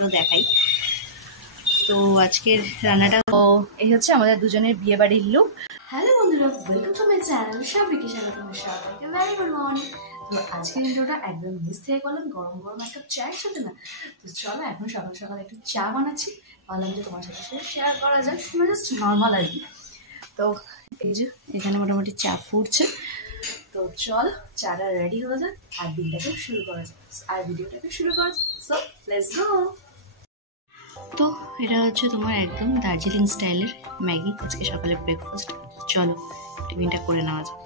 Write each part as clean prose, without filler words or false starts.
তো দেখাই। তো আজকের রান্নাটা এই হচ্ছে আমাদের দুজনের বিয়ে বাড়ির লুক। হ্যালো বন্ধুরা, ওয়েলকাম টু মাই চ্যানেল। সবাইকে স্বাগত, সবাইকে ভেরি গুড মর্নিং। তো আজকের ভিডিওটা একদম মিস থেকে করলাম গরম গরম একটা চায়ের সাথে না। তো চলো এখন সকাল সকাল একটু চা বানাচ্ছি, ভাবলাম যে তোমার সাথে শেয়ার করা যায়, জাস্ট নর্মাল আর কি। তো এই যে এখানে মোটামুটি চা ফুটছে, তো চল চাটা রেডি হয়ে যাক আর দিনটাকে শুরু করা যাক, আর ভিডিওটাকে শুরু করা যাক। So let's go. তো এটা হচ্ছে তোমার একদম দার্জিলিং স্টাইলের ম্যাগি, আজকে সকালে ব্রেকফাস্ট। চলো টিফিনটা করে নেওয়া যাক।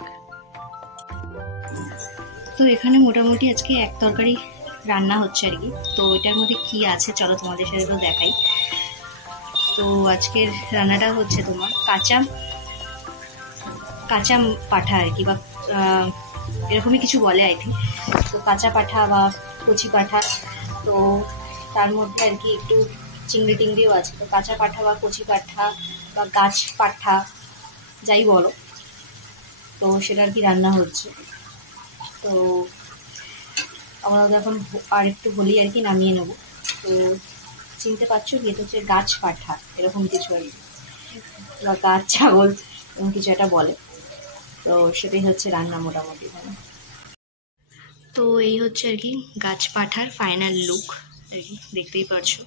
তো এখানে মোটামুটি আজকে এক তরকারি রান্না হচ্ছে আর কি। তো এটার মধ্যে কি আছে চলো তোমাদের সাথে তো দেখাই। তো আজকের রান্নাটা হচ্ছে তোমার কাঁচা পাঠা আর কি, বা এরকমই কিছু বলে আই থিঙ্ক। তো কাঁচা পাঠা বা কচি পাঠা, তো তার মধ্যে আর কি একটু চিংড়ি টিংড়িও আছে। তো কাঁচা পাঠা বা কচি পাঠা বা গাছ পাঠা যাই বলো, তো সেটা আর কি রান্না হচ্ছে। তো আমরা এখন আর একটু হলেই আর কি নামিয়ে নেবো। তো চিনতে পারছো কি, এটা হচ্ছে গাছ পাঠা এরকম কিছু আর কি, বা গাছ ছাগল এরকম কিছু একটা বলে। তো সেটাই হচ্ছে রান্না মোটামুটি এখানে। তো এই হচ্ছে আর কি গাছ পাঠার ফাইনাল লুক আর কি, দেখতেই পারছো।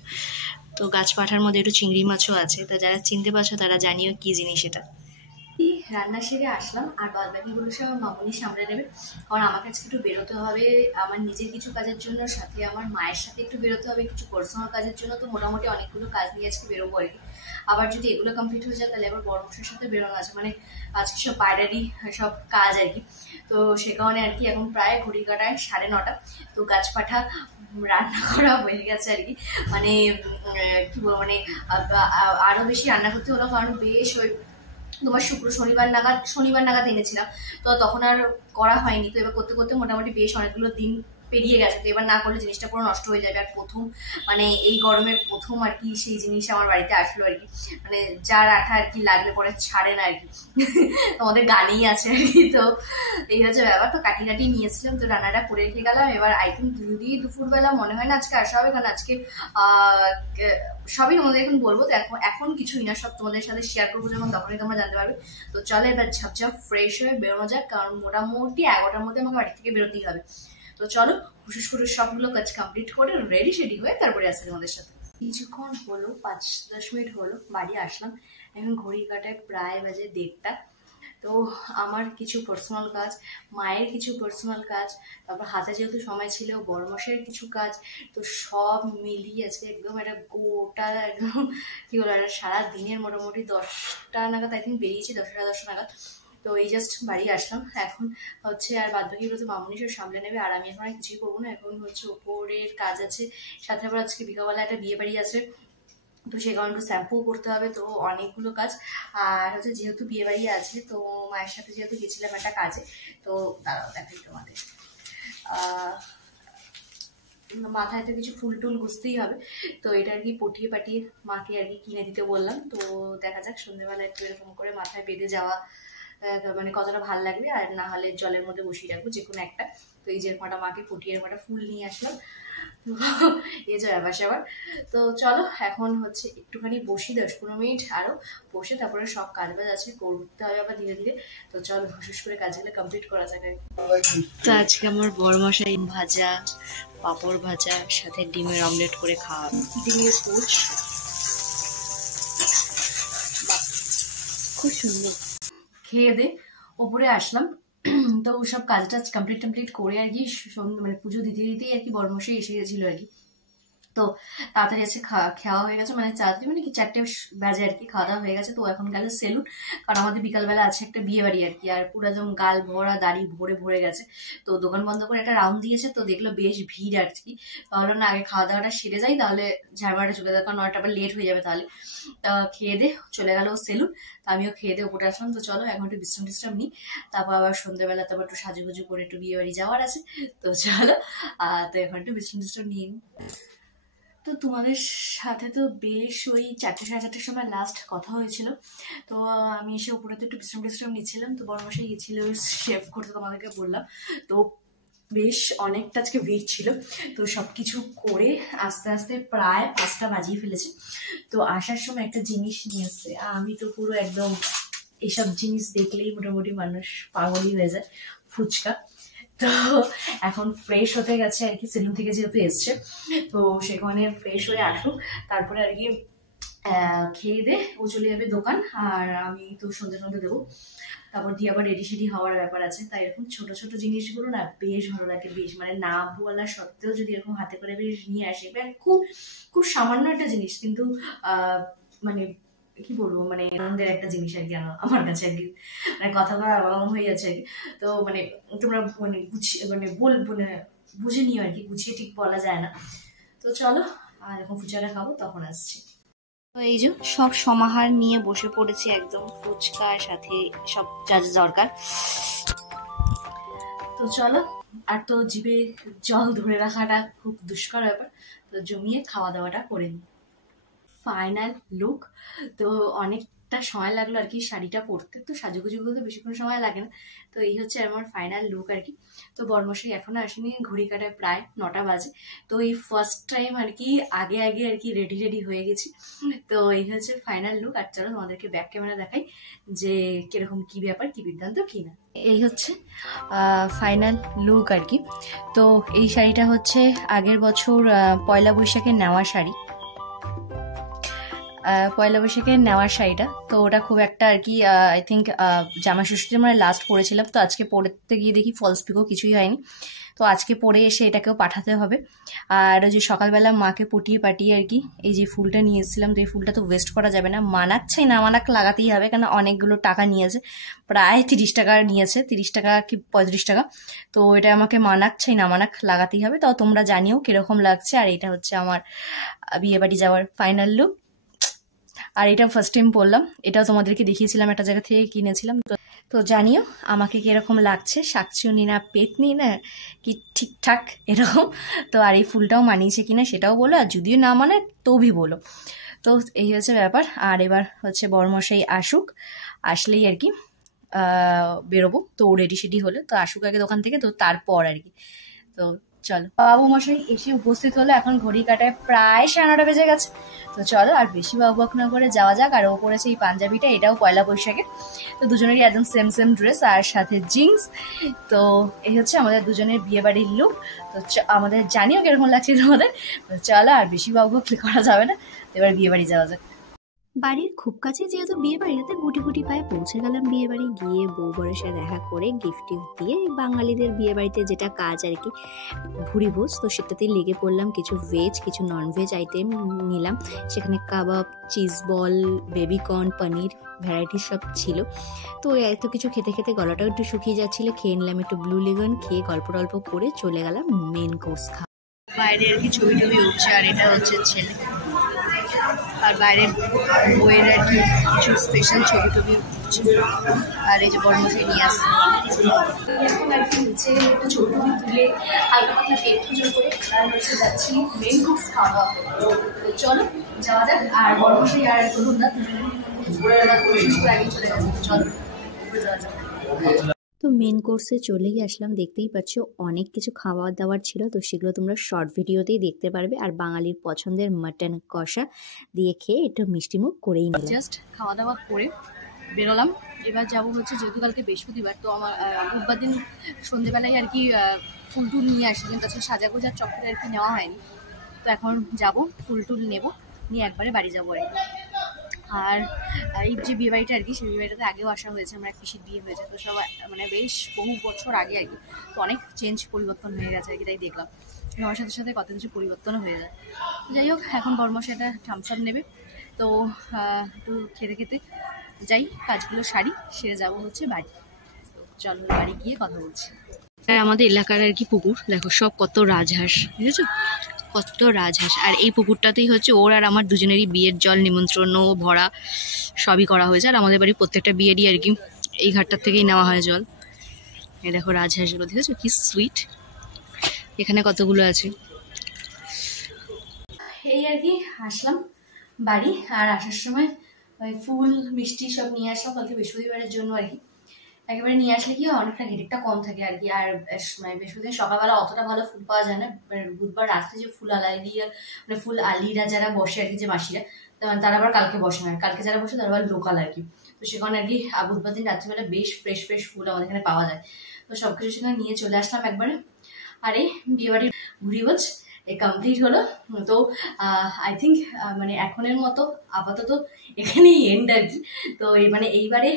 তো গাছ পাঠার মধ্যে একটু চিংড়ি মাছও আছে, তো যারা চিনতে পারছো তারা জানিও কি জিনিস এটা। রান্না সেরে আসলাম, আর বাদ বাকিগুলো সব মামুনি সামলে নেবে, কারণ আমাকে আজকে একটু বেরোতে হবে আমার নিজের কিছু কাজের জন্য, সাথে আমার মায়ের সাথে একটু বেরোতে হবে কিছু পার্সোনাল কাজের জন্য। তো মোটামুটি অনেকগুলো কাজ নিয়ে আজকে বেরোবো আর কি। আবার যদি এগুলো কমপ্লিট হয়ে যায় তাহলে আবার বড় মশাইয়ের সাথে বেরোনো আছে, মানে আজকে সব বাইরেরই সব কাজ আর কি। তো সে কারণে আর কি এখন প্রায় ঘড়ি কাটায় 9:30। তো গাছ পাঠা রান্না করা হয়ে গেছে আর কি, মানে কি বলবো, মানে আরো বেশি রান্না করতে হলো, কারণ বেশ ওই তোমার শনিবার নাগাদ এনেছিলাম। তো তখন আর করা হয়নি। তো এবার করতে করতে মোটামুটি বেশ অনেকগুলো দিন পেরিয়ে গেছে। তো এবার না করলে জিনিসটা পুরো নষ্ট হয়ে যাবে। আর প্রথম মানে এই গরমের প্রথম আর কি সেই জিনিস আমার বাড়িতে আসলো আর কি, মানে যার আঠা আর কি লাগলে পরে ছাড়ে না আর কি। তোমাদের গানেই আছে আর কি। তো এই হচ্ছে ব্যাপার। তো কাঠি নিয়েছিলাম, তো রান্নাটা করে রেখে গেলাম। এবার আই থিঙ্ক যদি দুপুরবেলা মনে হয় না আজকে আসা হবে, কারণ আজকে সবই তোমাদের এখন বলবো। তো এখন কিছুই না, সব তোমাদের সাথে শেয়ার করবো যখন, তখনই তোমরা জানতে পারবে। তো চলো এবার ঝাপঝাপ ফ্রেশ হয়ে বেরোনো যাক, কারণ মোটামুটি 11টার মধ্যে আমাকে বাড়ি থেকে বেরোতেই হবে। তো চলো হুসুস করে সবগুলো কাজ কমপ্লিট করে রেডি হয়ে তারপরে আসবে তোমাদের সাথে। কিছুক্ষণ হলো, 5-10 মিনিট হলো বাড়ি আসলাম। এখন ঘড়ি কাটায় প্রায় বাজে 1:30। তো আমার কিছু পার্সোনাল কাজ, মায়ের কিছু পার্সোনাল কাজ, তারপর হাতে যেহেতু সময় ছিল বড়মশাইয়ের কিছু কাজ, তো সব মিলিয়ে আজকে একদম একটা গোটা একদম কি বলো, একটা সারা দিনের মোটামুটি 10টা নাগাদ আই থিঙ্ক বেরিয়েছি, 10:30 নাগাদ। তো এই জাস্ট বাড়ি আসলাম। এখন হচ্ছে আর বাদ বাকিগুলো তো মামুনি সব সামলে নেবে, আর আমি এখন আর কিছুই করবো না। এখন হচ্ছে ওপরের কাজ আছে, সাথে আবার আজকে বিকালবেলা একটা বিয়ে বাড়ি আছে, তো সে কারণে একটু শ্যাম্পু করতে হবে। তো অনেকগুলো কাজ। আর হচ্ছে যেহেতু বিয়ে বাড়ি আছে, তো মায়ের সাথে যেহেতু গেছিলাম একটা কাজে, তো দাঁড়াও দেখাই তোমাদের। মাথায় তো কিছু ফুল টুল গুছতেই হবে, তো এটা আর কি পটিয়ে পাটিয়ে মাকে আর কি কিনে দিতে বললাম। তো দেখা যাক সন্ধ্যেবেলা একটু এরকম করে মাথায় বেঁধে যাওয়া মানে কতটা ভালো লাগবে, আর না হলে জলের মধ্যে বসিয়ে রাখবো যে কোনো একটা। তো এই যে কটা মাকে পটিয়ে কটা ফুল নিয়ে আসলাম, এই যে ব্যাপার স্যাপার। তো চলো এখন হচ্ছে একটুখানি বসি 10-15 মিনিট আরো বসে, তারপরে সব কাজ বাজ আছে করতে হবে আবার ধীরে ধীরে। তো চলো হুস করে কাজগুলো কমপ্লিট করা যাক। তো আজকে আমার বড়মশাই ভাজা, পাঁপড় ভাজা, সাথে ডিমের অমলেট করে খাওয়া, ডিমের পোচ, খুব সুন্দর। খেয়ে দে ওপরে আসলাম। তো সব কাজ টাজ কমপ্লিট করে আর কি, মানে পুজো দিতে দিতেই আর কি বড়মশাই এসে গেছিল আর কি। তো তাড়াতাড়ি আছে খাওয়া হয়ে গেছে, মানে তাড়াতাড়ি মানে কি 4টে বাজে আর কি খাওয়া দাওয়া হয়ে গেছে। তো এখন গেল সেলুন, কারণ আমাদের বিকালবেলা আছে একটা বিয়ে বাড়ি আর কি। আর পুরো একদম গাল ভরা দাড়ি ভরে গেছে। তো দোকান বন্ধ করে একটা রাউন্ড দিয়েছে, তো দেখলো বেশ ভিড় আর কি। তাহলে না আগে খাওয়া দাওয়াটা সেরে যাই, তাহলে ঝামেলাটা চলে যাবে, কারণ 9টা আবার লেট হয়ে যাবে তাহলে। তা খেয়ে দে চলে গেল সেলুন, তো আমিও খেয়ে দে উপরে আসলাম। তো চলো এখন একটু বিশ্রাম নিই, তারপর আবার সন্ধ্যাবেলা তারপর একটু সাজুগুজু করে একটু বিয়ে বাড়ি যাওয়ার আছে। তো চলো তো এখন একটু বিশ্রাম নিয়ে। তো তোমাদের সাথে তো বেশ ওই 4টে-4:30টার সময় লাস্ট কথা হয়েছিল। তো আমি এসে উপরে তো একটু বিশ্রাম নিচ্ছিলাম। তো বড়মশাই গেছিল শেভ করতে, তোমাদেরকে বললাম। তো বেশ অনেকটা আজকে ভিড় ছিল, তো সব কিছু করে আস্তে আস্তে প্রায় 5টা বাজিয়ে ফেলেছে। তো আসার সময় একটা জিনিস নিয়ে এসছে, আমি তো পুরো একদম এইসব জিনিস দেখলেই মোটামুটি মানুষ পাগলই হয়ে যায়, ফুচকা। তো এখন ফ্রেশ হতে গেছে আর কি, সেলুন থেকে যেহেতু এসছে, তো সেখানে ফ্রেশ হয়ে আসুক, তারপরে আর কি খেয়ে দে ও চলে যাবে দোকান, আর আমি তো সন্ধ্যে দেবো, তারপর দিয়ে আবার রেডি সেডি হওয়ার ব্যাপার আছে। তাই এরকম ছোট ছোট জিনিসগুলো না বেশ ভালো লাগে, বেশ মানে না বলা সত্ত্বেও যদি এরকম হাতে করে বেশ নিয়ে আসে, খুব খুব সামান্য একটা জিনিস, কিন্তু মানে কি বলবো, মানে আনন্দের একটা জিনিস আর কি আমার কাছে আর কি, মানে কথা বলা হয়ে যাচ্ছে আর কি। তো মানে তোমরা মানে বুঝে নিও আর কি, গুছিয়ে ঠিক বলা যায় না। তো চলো, আর এখন ফুচকাটা খাবো, তখন আসছি। তো এই যে সব সমাহার নিয়ে বসে পড়েছি, একদম ফুচকার সাথে সব যা যা দরকার। তো চলো, আর তো জিভে জল ধরে রাখাটা খুব দুষ্কর ব্যাপার, তো জমিয়ে খাওয়া দাওয়াটা করে নিই। ফাইনাল লুক, তো অনেকটা সময় লাগলো আর কি শাড়িটা পরতে, তো সাজুগুজু করতে বেশিক্ষণ সময় লাগে না। তো এই হচ্ছে আমার ফাইনাল লুক আর কি। তো বর্মশাই এখনো আসেনি, ঘড়ি কাটায় প্রায় 9টা বাজে। তো এই ফার্স্ট টাইম আর কি আগে আর কি রেডি হয়ে গেছি। তো এই হচ্ছে ফাইনাল লুক, আর চলো তোমাদেরকে ব্যাক ক্যামেরা দেখাই যে কিরকম কি ব্যাপার, কি বৃত্তান্ত কি না। এই হচ্ছে ফাইনাল লুক আর কি। তো এই শাড়িটা হচ্ছে আগের বছর পয়লা বৈশাখে নেওয়া শাড়ি, পয়লা বৈশাখে নেওয়ার শাড়িটা। তো ওটা খুব একটা আর কি আই থিঙ্ক জামা ষষ্ঠীতে মানে লাস্ট পরেছিলাম, তো আজকে পরতে গিয়ে দেখি ফলস পিকও কিছুই হয়নি, তো আজকে পরে এসে এটাকেও পাঠাতে হবে। আর ওই যে সকালবেলা মাকে পাঠিয়ে আর কি এই যে ফুলটা নিয়ে এসেছিলাম, তো এই ফুলটা তো ওয়েস্ট করা যাবে না, মানাকছেই না মানাক লাগাতেই হবে, কারণ অনেকগুলো টাকা নিয়েছে, প্রায় 30 টাকা নিয়েছে, 30 টাকা কি 35 টাকা। তো এটা আমাকে মানাকছেই না মানাক লাগাতেই হবে। তাও তোমরা জানিও কিরকম লাগছে। আর এটা হচ্ছে আমার বিয়ে বাড়ি যাওয়ার ফাইনাল লুক, আর এটা ফার্স্ট টাইম পরলাম, এটাও তোমাদেরকে দেখিয়েছিলাম, একটা জায়গা থেকে কিনেছিলাম। তো জানিও আমাকে কিরকম লাগছে, সাকচিও নি না পেট নি না কি ঠিকঠাক এরকম। তো আর এই ফুলটাও মানিয়েছে কিনা সেটাও বলো, আর যদিও না মানে তবুই বলো। তো এই হচ্ছে ব্যাপার। আর এবার হচ্ছে বড়মশাই আসুক, আসলেই আর কি বেরোবো। তো রেডি সেডি হলে তো আসুক আগে দোকান থেকে, তো তারপর আর কি। তো চলো, বাবু মশাই এসে উপস্থিত হলো, এখন ঘড়ি কাটায় প্রায় 9:30 বেজে গেছে। তো চলো আর বেশি বকবক না করে যাওয়া যাক। আর ও পরেছে এই পাঞ্জাবিটা, এটাও পয়লা বৈশাখে, তো দুজনেরই একদম সেম ড্রেস আর সাথে জিন্স। তো এই হচ্ছে আমাদের দুজনের বিয়ে বাড়ির লুক। তো আমাদের জানিও কিরকম লাগছে তোমাদের। তো চলো আর বেশি বকবক করা যাবে না, এবার বিয়ে বাড়ি যাওয়া যাক। বাড়ির খুব কাছে যেহেতু বিয়ে বাড়িতে গুটি পায়ে পৌঁছে গেলাম বিয়ে বাড়ি। গিয়ে বউ বরের সাথে দেখা করে গিফট দিয়ে বাঙালিদের বিয়ে বাড়িতে যেটা কাজ আর কি ভুরি ভোজ, তো সেটাতেই লেগে পড়লাম। কিছু ভেজ কিছু ননভেজ আইটেম নিলাম, সেখানে কাবাব, চিজ বল, বেবিকর্ন, পনির ভ্যারাইটি সব ছিল। তো এত কিছু খেতে খেতে গলাটাও একটু শুকিয়ে যাচ্ছিল, খেয়ে নিলাম একটু ব্লু লেগন, খেয়ে গল্প করে চলে গেলাম মেন কোর্স খাওয়া। বাইরে আর কি ছবি টবি উঠছে, আর এটা হচ্ছে ছেলে, আর বাইরে বইয়ের আর কি কিছু স্পেশাল ছবি টবি উঠছে। আর এই যে বড়মশাই নিয়ে আসছে, এখন আর কি নিচে একটু ছবি টবি তুলে হালকা পাতলা পেট পুজো করে আর হচ্ছে যাচ্ছি মেন কোর্স খাওয়া। চলো যাওয়া যাক। আর বড়মশাই আর তরুণ দা আগে চলে গেছে, চলো যাওয়া যাক। তো মেন কোর্সে চলে গিয়ে আসলাম, দেখতেই পাচ্ছ অনেক কিছু খাওয়া দাওয়ার ছিল, তো সেগুলো তোমরা শর্ট ভিডিওতেই দেখতে পারবে। আর বাঙালির পছন্দের মাটন কষা দিয়ে খেয়ে একটু মিষ্টিমুখ করেই নিলাম। জাস্ট খাওয়া দাওয়া করে বেরোলাম। এবার যাবো হচ্ছে, যেহেতু কালকে বৃহস্পতিবার, তো আমার বুধবার দিন সন্ধেবেলায় আর কি ফুল টুল নিয়ে আসি, কিন্তু আসলে সাজাগোজার চক্করে আর কি নেওয়া হয়নি। তো এখন যাব, ফুল টুল নেবো, নিয়ে একবারে বাড়ি যাবো আর কি। আর এই যে বিয়ে বাড়িটা আর কি, সেই বিয়ে বাড়িটাতে আগেও আসা হয়েছে, আমার এক পিসির বিয়ে হয়েছে, তো সব মানে বেশ বহু বছর আগে আর কি। তো অনেক পরিবর্তন হয়ে গেছে আর কি, তাই দেখলাম আমার সাথে সাথে কত কিছু পরিবর্তনও হয়ে যায়। যাই হোক, এখন বর্মশাইটা থামস আপ নেবে, তো একটু খেতে যাই, কাজগুলো সারি, সেরে যাবো হচ্ছে বাড়ি। চলো বাড়ি গিয়ে কথা বলছি। আমাদের এলাকার আর কি পুকুর, দেখো সব কত রাজহাঁস, বুঝেছো কত রাজহাঁস। আর এই পুকুরটাতেই হচ্ছে ওর আর আমার দুজনেরই বিয়ের জল নিমন্ত্রণ ভরা সবই করা হয়েছে। আর আমাদের বাড়ির প্রত্যেকটা বিয়েরই আর কি এই ঘাটটার থেকেই নেওয়া হয় জল। এই দেখো রাজহাঁসগুলো, দেখেছো কি সুইট, এখানে কতগুলো আছে। এই আর কি আসলাম বাড়ি, আর আসার সময় ওই ফুল মিষ্টি সব নিয়ে আসলাম কালকে বৃহস্পতিবারের জন্য আর কি। একেবারে নিয়ে আসলে কি হয়, অনেকটা হেডেকটা কম থাকে আর কি। আর মানে বৃহস্পতিদিন সকালবেলা অতটা ভালো ফুল পাওয়া যায় না, বুধবার রাত্রে যে ফুল আলাই দিয়ে মানে ফুল আলিরা যারা বসে আর কি, যে মাসিরা, তারা আবার কালকে বসে না, কালকে যারা বসে তারা আবার লোকাল আর কি। তো সেখানে আর কি বুধবার দিন রাত্রিবেলা বেশ ফ্রেশ ফ্রেশ ফুল আমাদের এখানে পাওয়া যায়। তো সবকিছু সেখানে নিয়ে চলে আসলাম একবারে। আর এই বিয়েবাড়ির ভুরিভোজ কমপ্লিট হলো। তো আই থিঙ্ক মানে এখনের মতো আপাতত এখানেই এন্ড আর কি। তো মানে এইবারে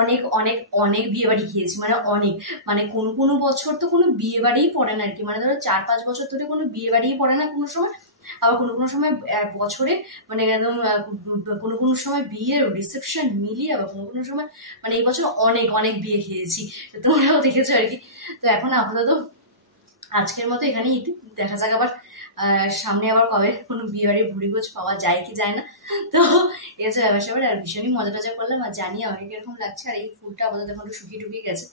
অনেক অনেক অনেক বিয়ে বাড়ি খেয়েছি, মানে অনেক, মানে কোনো কোনো বছর তো কোনো বিয়ে বাড়িই পড়ে না আর কি, মানে ধরো 4-5 বছর ধরে কোনো বিয়ে বাড়িই পড়ে না কোনো সময়। আবার কোনো কোনো সময় বছরে মানে একদম কোনো কোনো সময় বিয়ের রিসেপশন মিলিয়ে, আবার কোনো কোনো সময় মানে এই বছর অনেক অনেক বিয়ে খেয়েছি, তোমরাও দেখেছো আর কি। তো এখন আপাতত আজকের মতো এখানেই দেখা যাক আবার সামনে আবার কবে কোনো বিয়ে বাড়ির ভুরিভোজ পাওয়া যায় কি যায় না। তো এই হচ্ছে ব্যাপার স্যাপার। আর ভীষণই মজা টজা করলাম, আর জানি আমাকে কিরকম লাগছে। আর এই ফুলটা আপাতত এখন একটু শুকিয়ে টুকিয়ে গেছে,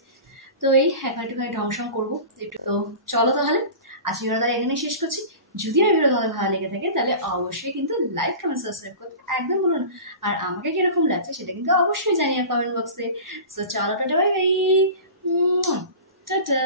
তো এই এখন একটুখানি ঢংসং করবো একটু। তো চলো তাহলে আজকে ভিডিওটা এখানেই শেষ করছি। যদি আমার ভিডিও তোমাদের ভালো লেগে থাকে তাহলে অবশ্যই কিন্তু লাইক কমেন্ট সাবস্ক্রাইব করতে একদম বলুন। আর আমাকে কিরকম লাগছে সেটা কিন্তু অবশ্যই জানিয়ে কমেন্ট বক্সে। সো চলো, টাটা, বাই বাই, টাটা।